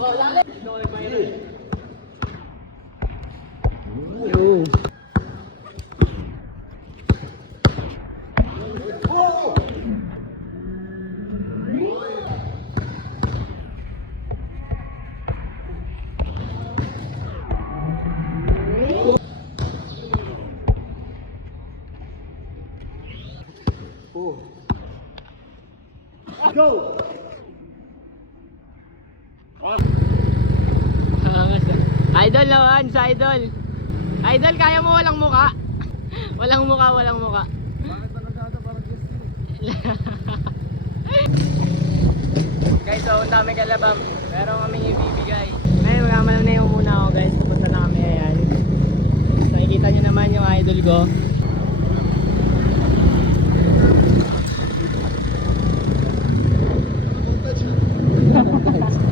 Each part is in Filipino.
Yo. Go! Idol naman sa idol. Idol, kaya mo walang muka? Walang muka, walang muka. Bakit ba nagkata parang Guys, so ang dami kalabang. Meron kaming ibibigay. Ngayon, magkamalang na yung muna ako guys. Pupunta na kami, ayan. Nakikita nyo naman yung idol ko.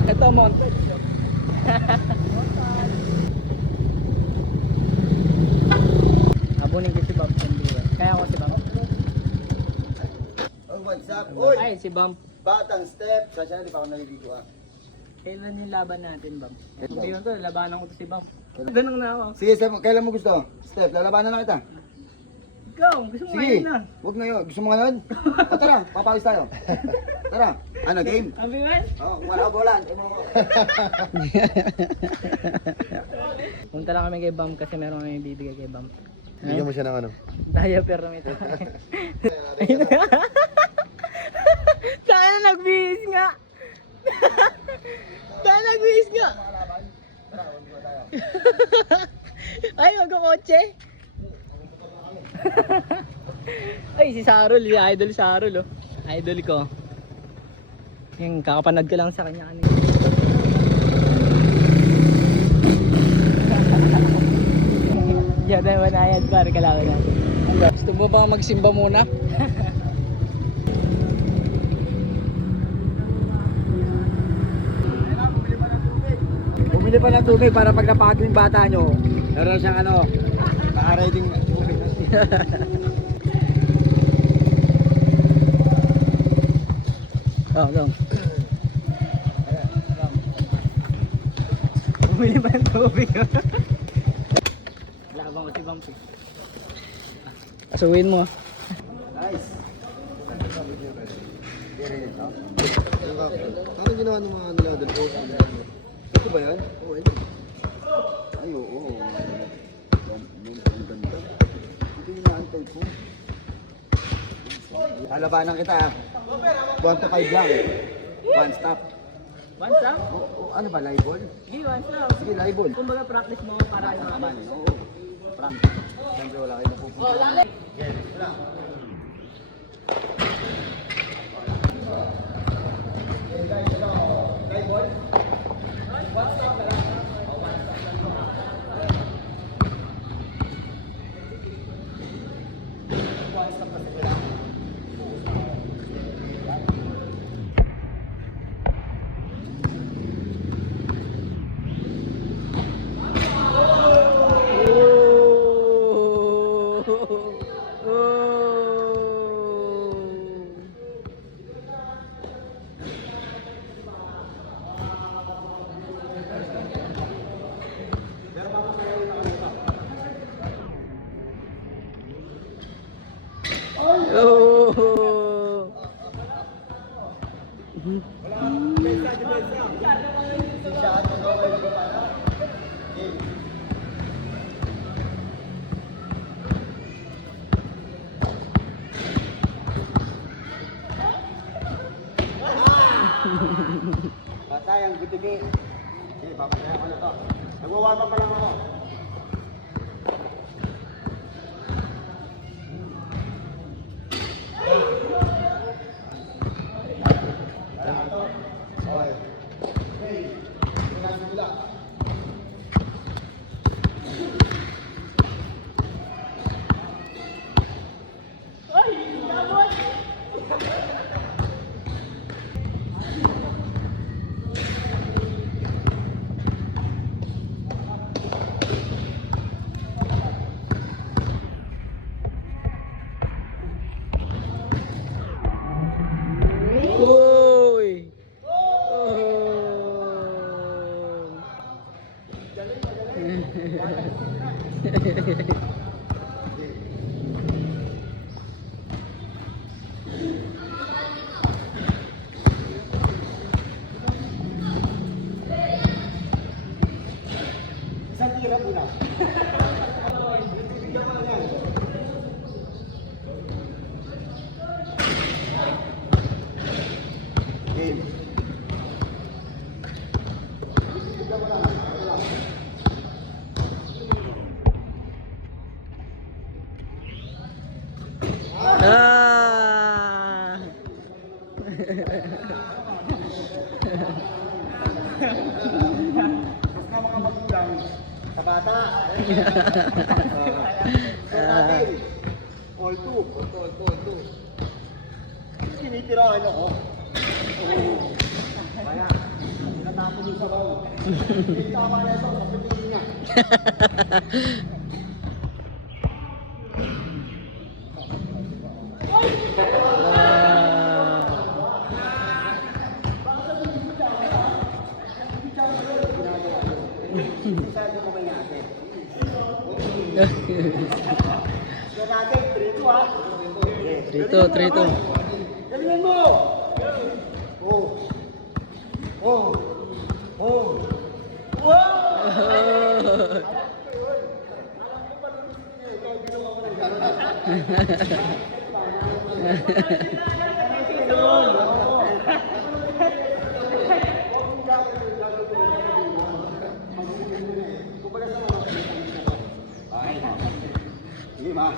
Ito, montage. Abunin ko si Bob. Kaya ako si Bob. Oh, what's up? Uy! Ay, si Bob. Batang step. Sasya, di pa ako naliligo ah. Kailan yung laban natin, Bob? Hindi yun to, labanan ko to si Bob. Ganun na ako. Sige, step, kailan mo gusto? Step, lalabanan na kita. Ikaw, gusto mo Sige, ngayon na. huwag na yun. Gusto mo ngayon? O tara, papawis tayo. Tara, ano, game? Sabi ba? Oh, wala ka bola. Punta lang kami kay Bam kasi meron kami bibigay kay Bam. Bigyan mo siya ng ano? Diaper na ito. Sana nagbihis nga. Sana nagbihis nga. Ay, magkakotse. Ay, si Sarul, si Idol Sarul, oh. Idol ko. Yung kakapanood ko lang sa kanya kanina. Yan na manayad para kalaban natin. Gusto mo ba magsimba muna? Bumili pa ng tubig para pag napagod yung bata nyo, meron siyang ano, naka-riding tubig. Oh, go. Bumili pa ng tubig. Labang ko si Bumpy. Asuwin mo. Nice. Ano ginawa ng mga nila doon? Ito ba yan? Oo, ito. Ay, oo. Ang ganda. Ito yung naantay ko. Lalabanan kita ah. 1 to 5 lang. One stop. One stop? Ano ba, live ball? Hindi, one stop. Sige, live ball. Kumbaga practice mo para Laban, oo. Frank. Siyempre wala kayo napupunta. Oh, lali. Oh. Patay ang bitigi. Sige, papatay ako na to. Nagwawarm up pa lang ako. Isang tira muna. Game. Ah! Mas ka mga magulang sa bata. Natin. All two. All two. Tinitirahan ako. Kaya, natapon yung sabaw. Hindi tama na ito. Kapiliin niya. Sabi ko may natin. So natin, 3-2 ha. 3-2. Galingan mo! Oh! Oh! Oh! Wow! Lima.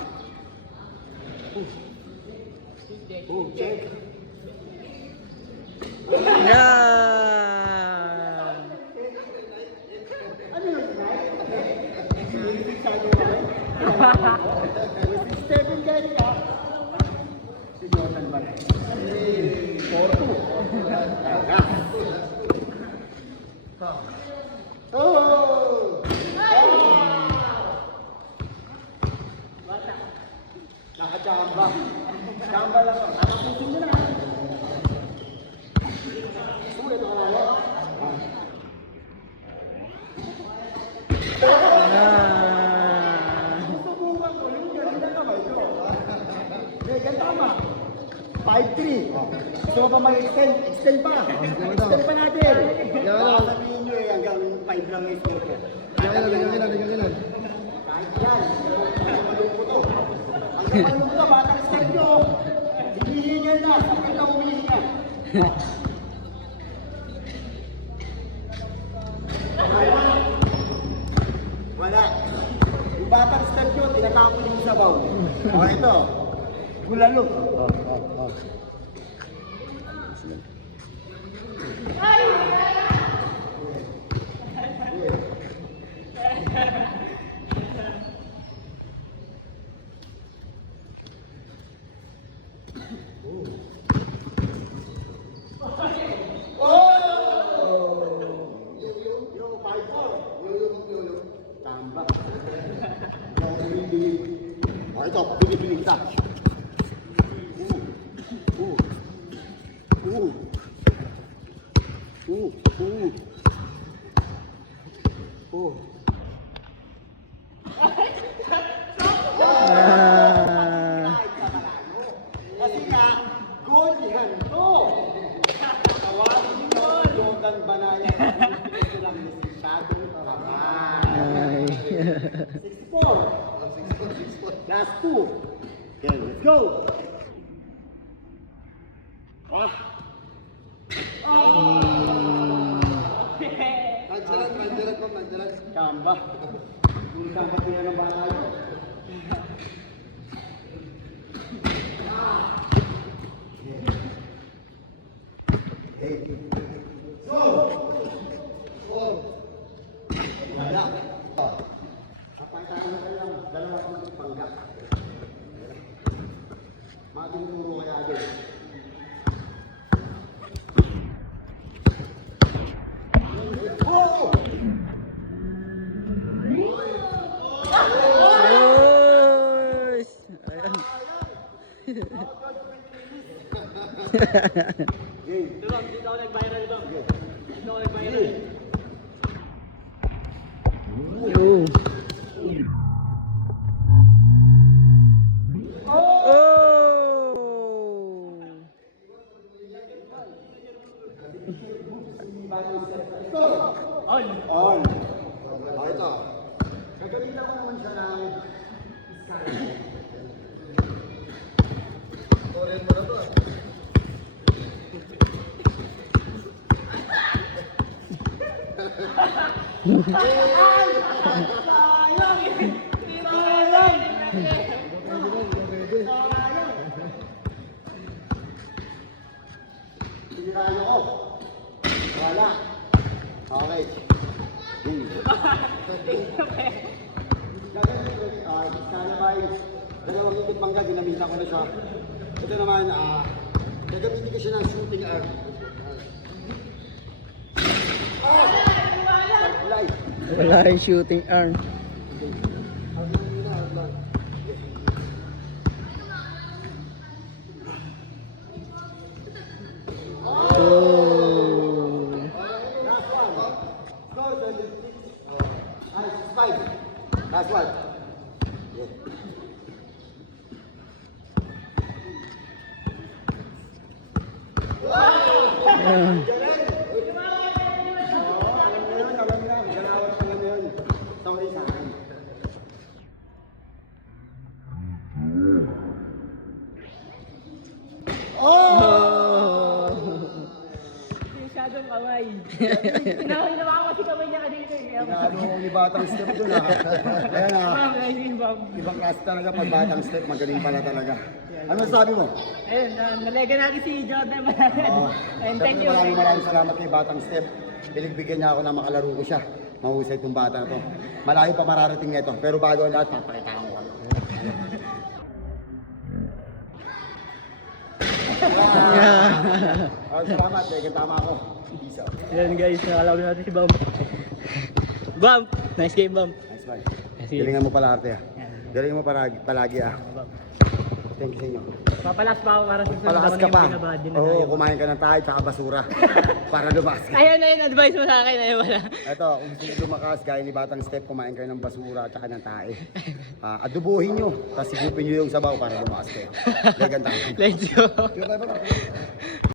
Check. Yeah! Ano yun, Si Stephen Curry ka? Si Jordan ba? 4-2. Oh! Nakachamba. Chamba lang ako. Nakapusin mo na. Sulit ako na. Susubukan ko yung ganun na kamay ko. Yan tama. 5-3. Gusto mo pa mag-extend? Extend pa. Extend pa natin. Baka sabihin nyo hanggang 5 lang yung score ko. Ganyan. Kahit yan. Ang malungkot to. Ang malungkot to, batang start nyo. Hinihingal na. Sakit na humihingal. Wala. Yung batang start nyo, tinatapon yung sabaw. O ito. Bulalo. Tamba. O ito, binibiling kita. Kasi nga, goal yan to. Tawagin nyo, Jordan Banaya. Ito lang, lisensyadong kamay. 6-4. Last 2. Okay, let's go. Nandiyalan. Kamba. Kung kamba ko yan ang bata nyo. Wala. Kapagtaan na kayo lang, dalawang pangga. Matuturo kaya din. Oh! Yes! Ayan. Dito ako nag-viral ba? Dito ako nag-viral. Yo. bagong step. Let's go! All. On. Ito. Gagamitan ko naman siya ng scan. Turin mo na to. Tinirahan ako. Wala. Okay. Dalawang ikot mangga, ginamita ko na siya. Ito naman, gagamitin ko siya ng shooting arm. Light. Wala yung shooting arm. Oh. Last one. Score 26. Nice, 5. Last one. Yeah. Sorry sa akin. Oh. Masyadong kamay. Pinahon naman ako kasi kamay niya kanina. Pinalo ko ni Batang Step dun ha. Ayan ha. Ma'am, nice ma'am. Ibang klase talaga pag Batang Step, magaling pala talaga. Ano sabi mo? Ayun, nalega natin si Jordan Malagan. And thank you. Maraming salamat kay Batang Step. Piligbigyan niya ako na makalaro ko siya. Mahusay itong bata na to. Malayo pa mararating nito. Pero bago ang lahat, papakita ko ano. Salamat, dahil tama ako. Peace out. Ayan guys, nakalaro natin si Bam. Bam! Nice game, Bam. Nice one. Nice game. Galingan mo palagi ah. Galingan mo palagi ah. Bam. Thank you sa inyo. Papalas pa ako para sa Palakas ka pa. Oo, Oo, kumain ka ng tayo tsaka basura. Para lumas ka. Ayun, advice mo sa akin. Ayun, wala. Ito, kung gusto nyo lumakas, gaya ni Batang Step, kumain kayo ng basura at saka ng tae. Adubuhin nyo, tapos sigupin nyo yung sabaw para lumakas kayo. Legan tayo. Let's go.